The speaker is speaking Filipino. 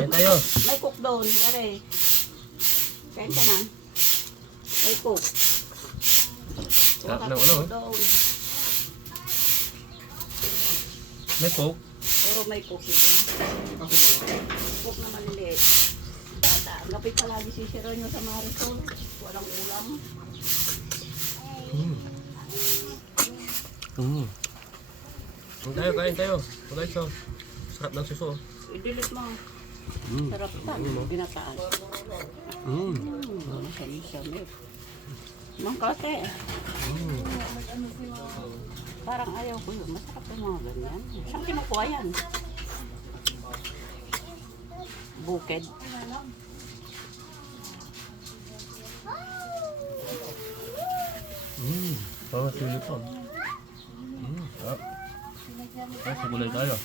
Kain tayo. May cook doon, pare. Kain ka na. May cook. Sarap ng ulo. Doon. May coke. Pero may cook ito. Cook na maliliit. Tata, gapit palagi si Sironyo sa Marisol. Walang ulam. Kain tayo. Guys, oh. Sarap ng suso. I-delete mo. Sarap pa. Binataan. Masami-sami. Mangkate. Parang ayaw ko yun. Masarap yung mga ganyan. Saan kinukuha yan? Bukid. Parang silip pa. Sarap. Ay, sa gulay tayo.